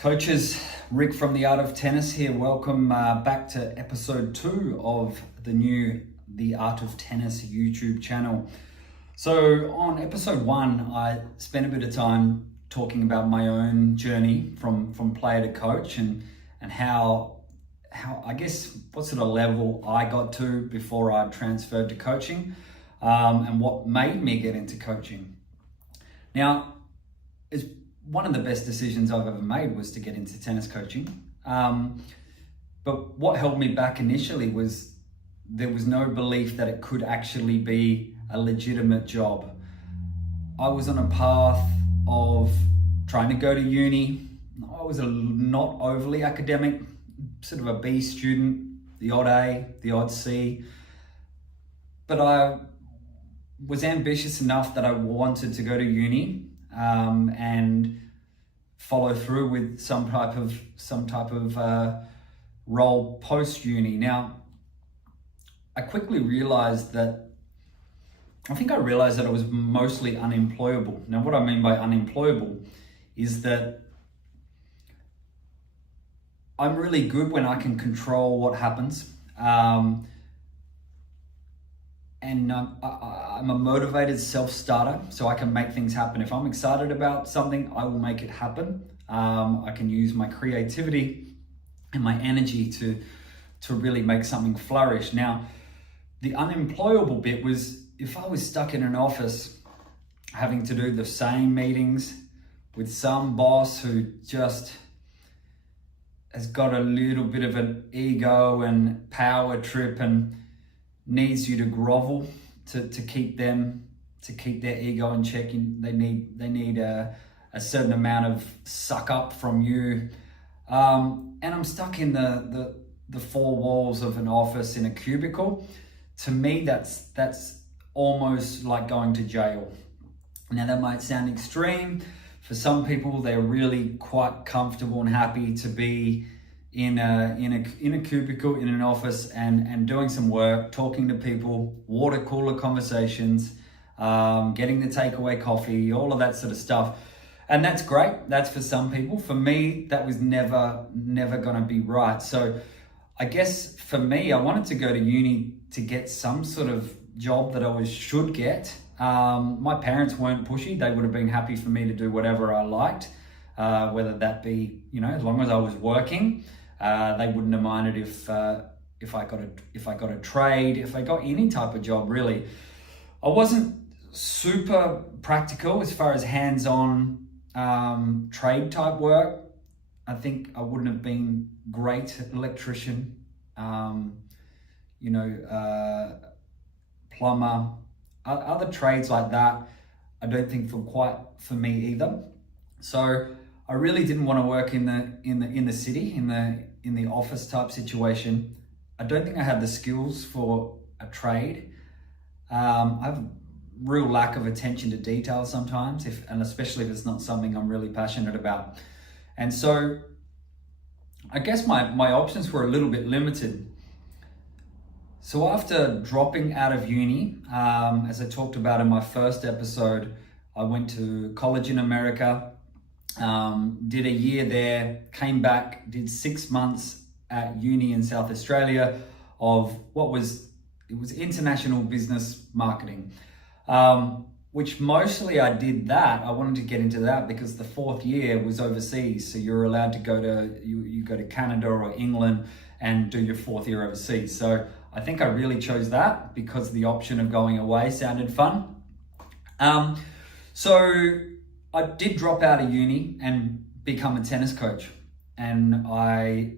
Coaches, Rick from the Art of Tennis here. Welcome back to episode 2 of the Art of Tennis YouTube channel. So on episode 1, I spent a bit of time talking about my own journey from player to coach and how I guess what sort of level I got to before I transferred to coaching, and what made me get into coaching. Now, it's one of the best decisions I've ever made was to get into tennis coaching. But what held me back initially was there was no belief that it could actually be a legitimate job. I was on a path of trying to go to uni. I was not overly academic, sort of a B student, the odd A, the odd C. But I was ambitious enough that I wanted to go to uni and follow through with some type of role post uni. Now, I quickly realized that I was mostly unemployable. Now, what I mean by unemployable is that I'm really good when I can control what happens. And I'm a motivated self-starter, so I can make things happen. If I'm excited about something, I will make it happen. I can use my creativity and my energy to really make something flourish. Now, the unemployable bit was if I was stuck in an office having to do the same meetings with some boss who just has got a little bit of an ego and power trip and needs you to grovel to keep their ego in check. They need a certain amount of suck up from you, and I'm stuck in the four walls of an office in a cubicle. To me, that's almost like going to jail. Now, that might sound extreme. For some people, they're really quite comfortable and happy to be in a cubicle in an office and doing some work, talking to people, water cooler conversations, getting the takeaway coffee, all of that sort of stuff. And that's great. That's for some people. For me, that was never going to be right. So I guess for me, I wanted to go to uni to get some sort of job that I should get. My parents weren't pushy. They would have been happy for me to do whatever I liked, whether that be, as long as I was working. They wouldn't have minded if I got a trade, if I got any type of job, really. I wasn't super practical as far as hands-on trade type work. I think I wouldn't have been great electrician, plumber, other trades like that. I don't think quite for me either. So I really didn't want to work in the city, in the office type situation. I don't think I had the skills for a trade. I have a real lack of attention to detail sometimes, and especially if it's not something I'm really passionate about. And so I guess my options were a little bit limited. So after dropping out of uni, as I talked about in my first episode, I went to college in America. Did a year there, came back, did 6 months at uni in South Australia of it was international business marketing, which mostly I did that. I wanted to get into that because the 4th year was overseas. So you're allowed to you go to Canada or England and do your 4th year overseas. So I think I really chose that because the option of going away sounded fun. So I did drop out of uni and become a tennis coach, and I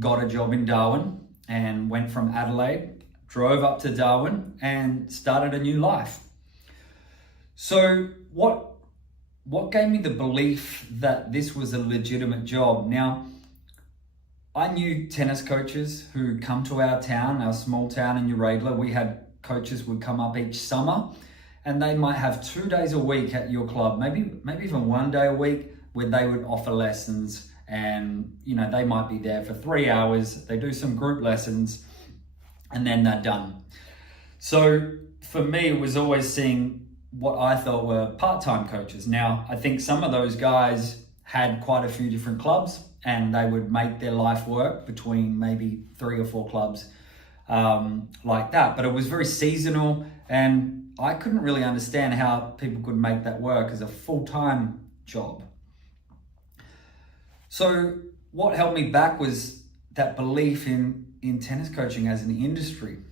got a job in Darwin and went from Adelaide, drove up to Darwin and started a new life. So what gave me the belief that this was a legitimate job? Now, I knew tennis coaches who come to our town, our small town in Adelaide. We had coaches would come up each summer, and they might have 2 days a week at your club, maybe even 1 day a week, where they would offer lessons, and they might be there for 3 hours. They do some group lessons, and then they're done. So for me, it was always seeing what I thought were part-time coaches. Now, I think some of those guys had quite a few different clubs, and they would make their life work between maybe 3 or 4 clubs like that. But it was very seasonal, and I couldn't really understand how people could make that work as a full-time job. So what held me back was that belief in tennis coaching as an industry.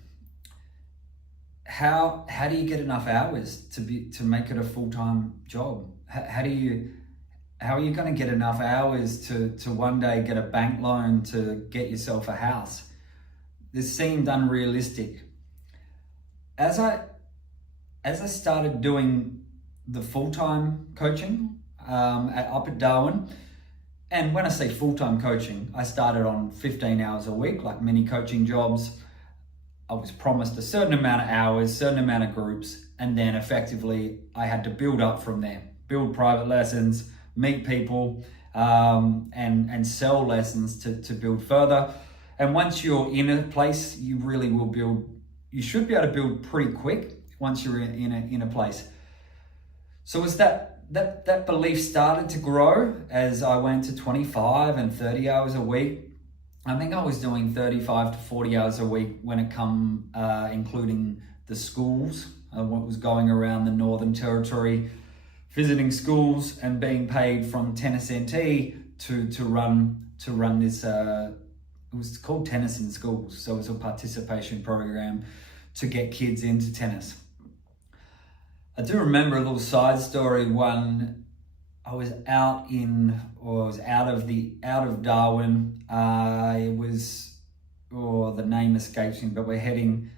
How do you get enough hours to make it a full-time job? How are you going to get enough hours to one day get a bank loan to get yourself a house? This seemed unrealistic. As I started doing the full-time coaching up at Darwin, and when I say full-time coaching, I started on 15 hours a week, like many coaching jobs. I was promised a certain amount of hours, certain amount of groups, and then effectively I had to build up from there. Build private lessons, meet people, and sell lessons to build further. And once you're in a place, you really will build. You should be able to build pretty quick once you're in a place. So as that belief started to grow as I went to 25 and 30 hours a week. I think I was doing 35 to 40 hours a week when it come including the schools, what was going around the Northern Territory, visiting schools and being paid from Tennis NT to run this. It was called Tennis in Schools, so it was a participation program to get kids into tennis. I do remember a little side story. When I was out of Darwin. The name escapes me, but we're heading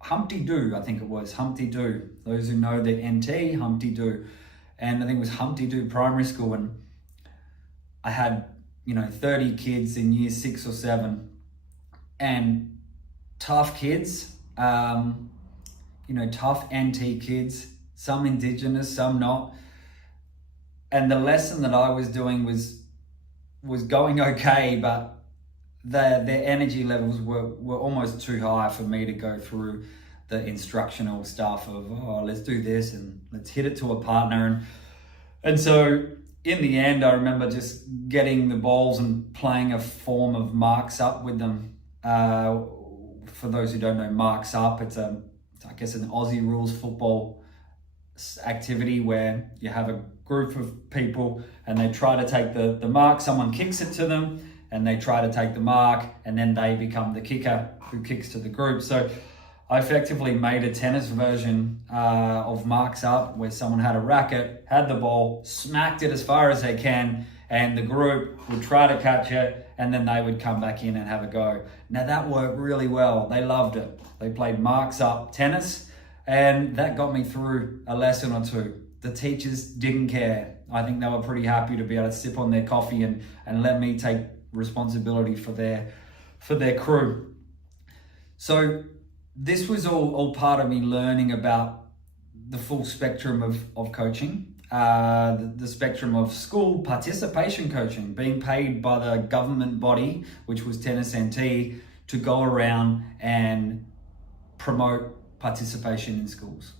Humpty Doo, I think it was Humpty Doo. Those who know the NT, Humpty Doo, and I think it was Humpty Doo Primary School, and I had 30 kids in year 6 or 7, and tough kids, tough NT kids, some Indigenous, some not. And the lesson that I was doing was going okay, but their energy levels were almost too high for me to go through the instructional stuff of, let's do this and let's hit it to a partner. And so in the end, I remember just getting the balls and playing a form of marks up with them. For those who don't know, marks up, it's an Aussie rules football activity where you have a group of people and they try to take the mark, someone kicks it to them and they try to take the mark, and then they become the kicker who kicks to the group. So I effectively made a tennis version of marks up, where someone had a racket, had the ball, smacked it as far as they can, and the group would try to catch it, and then they would come back in and have a go. Now that worked really well. They loved it. They played marks up tennis, and that got me through a lesson or two. The teachers didn't care. I think they were pretty happy to be able to sip on their coffee and let me take responsibility for their crew. So this was all part of me learning about the full spectrum of coaching, the spectrum of school participation coaching, being paid by the government body, which was Tennis NT, to go around and promote participation in schools.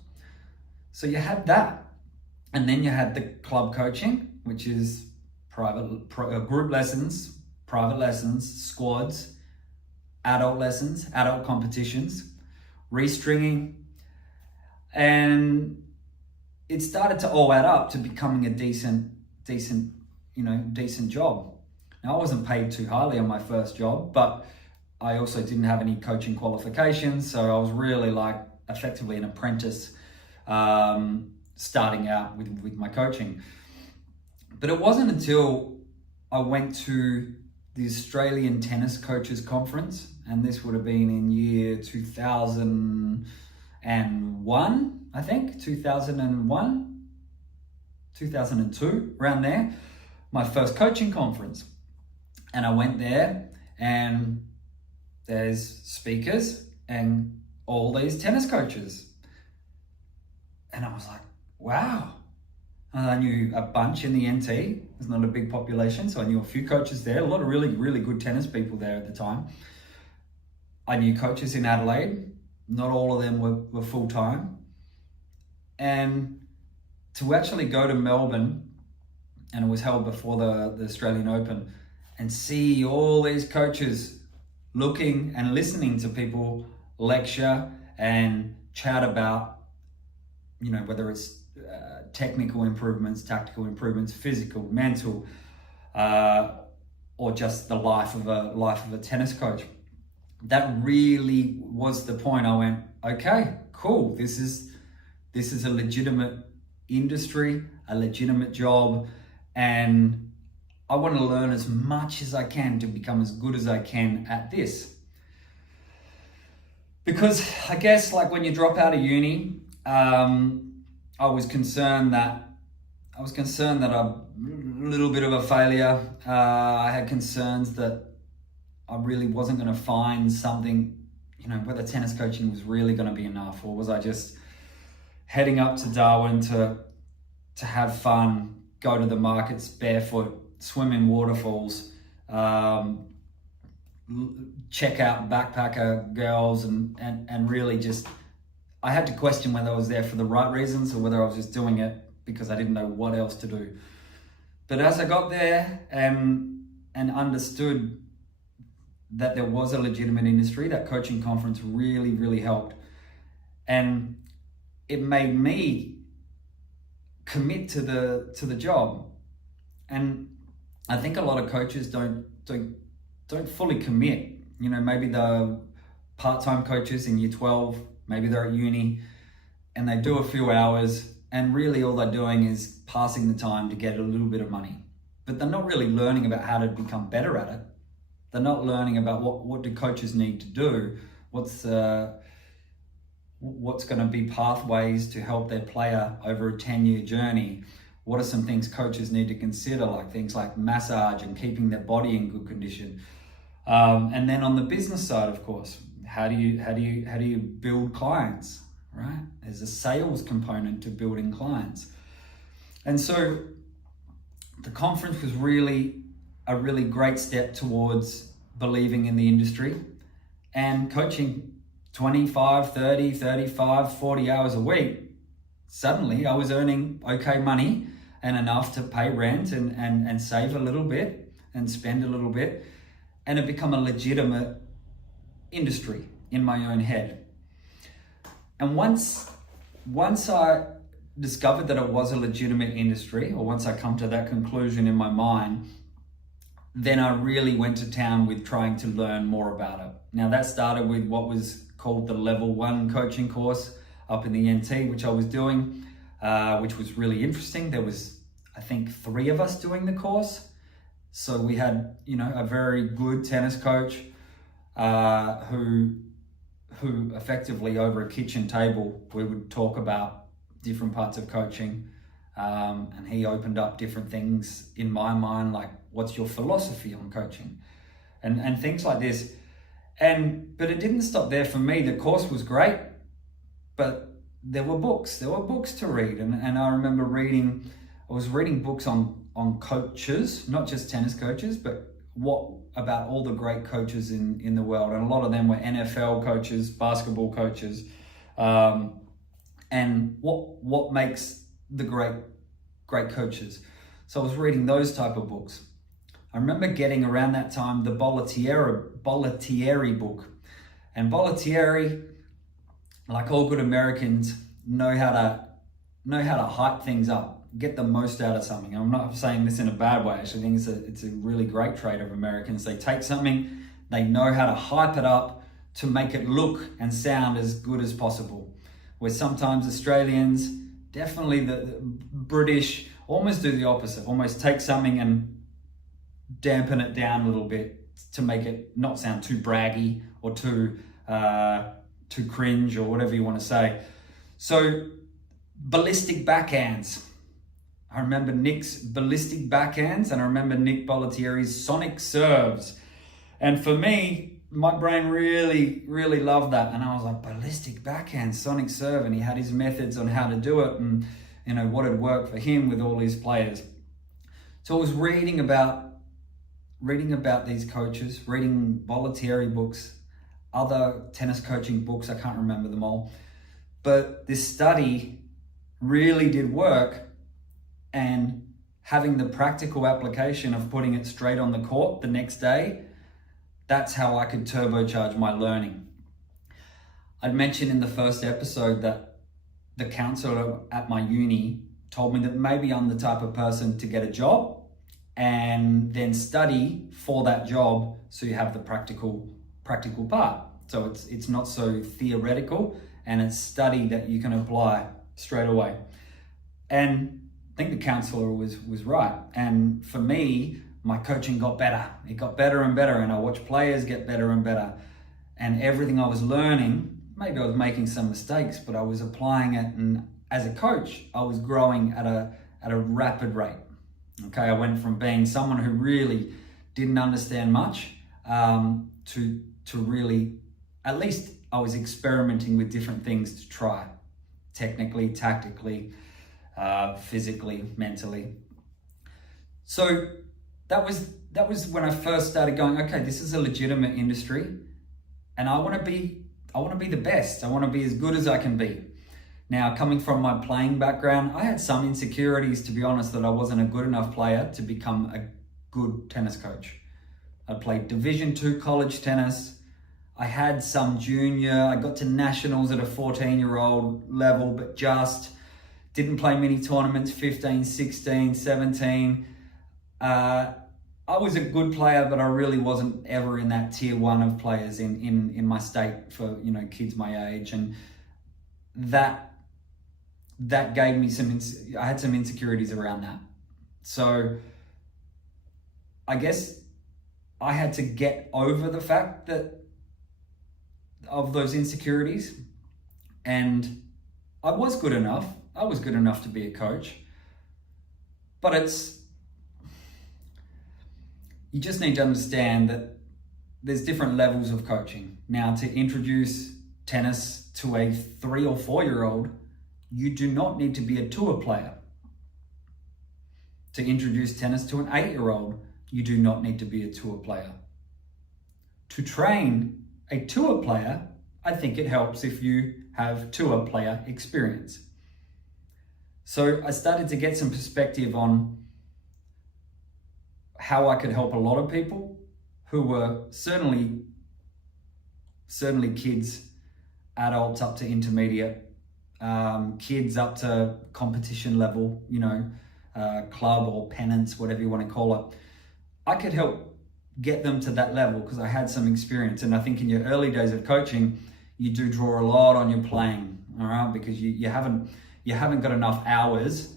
So you had that. And then you had the club coaching, which is group lessons, private lessons, squads, adult lessons, adult competitions, restringing, and it started to all add up to becoming a decent job. Now, I wasn't paid too highly on my first job, but I also didn't have any coaching qualifications, so I was really effectively an apprentice, starting out with my coaching. But it wasn't until I went to the Australian Tennis Coaches Conference, and this would have been in year 2001, I think, 2001, 2002, around there, my first coaching conference. And I went there, and there's speakers and all these tennis coaches. And I was like, wow. And I knew a bunch in the NT. There's not a big population, so I knew a few coaches there, a lot of really, really good tennis people there at the time. I knew coaches in Adelaide. Not all of them were full-time. And to actually go to Melbourne and it was held before the Australian Open, and see all these coaches looking and listening to people lecture and chat about, whether it's technical improvements, tactical improvements, physical, mental, or just the life of a tennis coach. That really was the point. I went, okay, cool. This is a legitimate industry, a legitimate job, and I want to learn as much as I can to become as good as I can at this. Because I guess like when you drop out of uni, I was concerned that I'm a little bit of a failure. I had concerns that I really wasn't going to find something, whether tennis coaching was really going to be enough, or was I just heading up to Darwin to have fun, go to the markets barefoot, swim in waterfalls, check out backpacker girls, and really just, I had to question whether I was there for the right reasons or whether I was just doing it because I didn't know what else to do. But as I got there and understood that there was a legitimate industry, that coaching conference really, really helped. And it made me commit to the job. And I think a lot of coaches don't fully commit. Maybe the part-time coaches in year 12, maybe they're at uni and they do a few hours, and really all they're doing is passing the time to get a little bit of money. But they're not really learning about how to become better at it. They're not learning about what do coaches need to do, what's going to be pathways to help their player over a 10-year journey. What are some things coaches need to consider, like things like massage and keeping their body in good condition. And then on the business side, of course, how do you build clients, right? There's a sales component to building clients. And so the conference was really a really great step towards believing in the industry and coaching 25, 30, 35, 40 hours a week. Suddenly I was earning okay money and enough to pay rent and save a little bit and spend a little bit, and it become a legitimate industry in my own head. And once I discovered that it was a legitimate industry, or once I come to that conclusion in my mind, then I really went to town with trying to learn more about it. Now that started with what was called the level 1 coaching course up in the NT, which I was doing, which was really interesting. There was, I think, 3 of us doing the course. So we had, a very good tennis coach who effectively over a kitchen table, we would talk about different parts of coaching. And he opened up different things in my mind, like what's your philosophy on coaching and things like this. But it didn't stop there for me. The course was great, but there were books to read. And I remember I was reading books on coaches, not just tennis coaches, but what about all the great coaches in the world. And a lot of them were NFL coaches, basketball coaches, and what makes the great coaches. So I was reading those type of books. I remember getting around that time the Bollettieri book. And Bollettieri, like all good Americans, know how to hype things up, get the most out of something. I'm not saying this in a bad way. Actually, I think it's a really great trait of Americans. They take something, they know how to hype it up to make it look and sound as good as possible. Where sometimes Australians, definitely the British, almost do the opposite, almost take something and dampen it down a little bit to make it not sound too braggy or too cringe or whatever you want to say. So ballistic backhands. I remember Nick's ballistic backhands, and I remember Nick Bollettieri's sonic serves. And for me, my brain really, really loved that. And I was like, ballistic backhand, sonic serve. And he had his methods on how to do it and, what had worked for him with all his players. So I was reading about these coaches, reading Bollettieri books, other tennis coaching books. I can't remember them all. But this study really did work. And having the practical application of putting it straight on the court the next day, that's how I could turbocharge my learning. I'd mentioned in the first episode that the counselor at my uni told me that maybe I'm the type of person to get a job and then study for that job so you have the practical part. So it's not so theoretical, and it's study that you can apply straight away. And I think the counselor was right. And for me, my coaching got better. It got better and better, and I watched players get better and better. And everything I was learning, maybe I was making some mistakes, but I was applying it. And as a coach, I was growing at a rapid rate. Okay, I went from being someone who really didn't understand much to really, at least I was experimenting with different things to try, technically, tactically, physically, mentally. So that was when I first started going, okay, this is a legitimate industry, and I want to be the best. I want to be as good as I can be. Now, coming from my playing background, I had some insecurities, to be honest, that I wasn't a good enough player to become a good tennis coach. I played Division II college tennis. I had some junior. I got to nationals at a 14-year-old level, but just didn't play many tournaments, 15, 16, 17. I was a good player, but I really wasn't ever in that tier one of players in my state for, kids my age. And that gave me I had some insecurities around that. So I guess I had to get over the fact of those insecurities, and I was good enough. I was good enough to be a coach, but you just need to understand that there's different levels of coaching. Now, to introduce tennis to a 3 or 4-year-old, you do not need to be a tour player. To introduce tennis to an 8-year-old, you do not need to be a tour player. To train a tour player, I think it helps if you have tour player experience. So I started to get some perspective on how I could help a lot of people who were certainly kids, adults up to intermediate, kids up to competition level, club or pennants, whatever you want to call it. I could help get them to that level because I had some experience. And I think in your early days of coaching, you do draw a lot on your playing, all right? Because you haven't got enough hours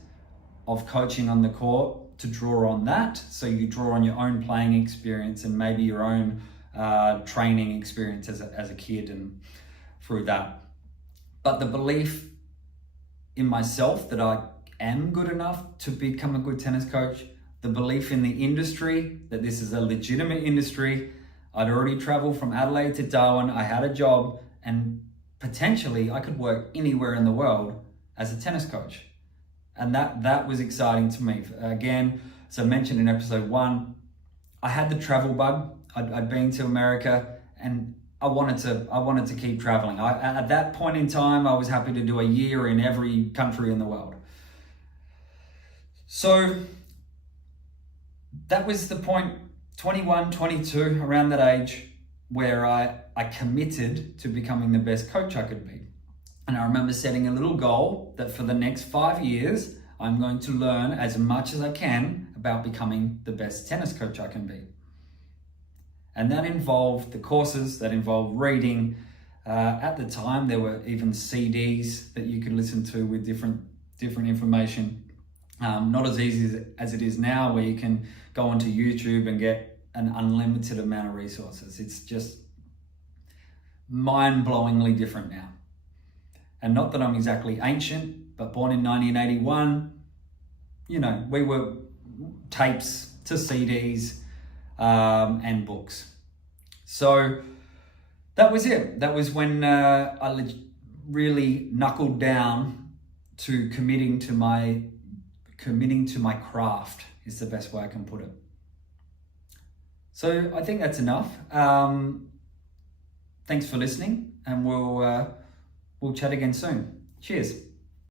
of coaching on the court to draw on that. So you draw on your own playing experience and maybe your own training experience as a kid and through that. But the belief in myself that I am good enough to become a good tennis coach, the belief in the industry, that this is a legitimate industry. I'd already traveled from Adelaide to Darwin. I had a job, and potentially I could work anywhere in the world as a tennis coach. And that was exciting to me. Again, as I mentioned in episode 1, I had the travel bug. I'd been to America, and I wanted to keep traveling. At that point in time, I was happy to do a year in every country in the world. So that was the point, 21, 22, around that age, where I committed to becoming the best coach I could be. And I remember setting a little goal that for the next 5 years, I'm going to learn as much as I can about becoming the best tennis coach I can be. And that involved the courses, that involved reading. At the time, there were even CDs that you could listen to with different information. Not as easy as it is now, where you can go onto YouTube and get an unlimited amount of resources. It's just mind-blowingly different now. And not that I'm exactly ancient, but born in 1981, we were tapes to CDs and books. So that was it. That was when I really knuckled down to committing to my craft, is the best way I can put it. So I think that's enough. Thanks for listening, and we'll chat again soon. Cheers.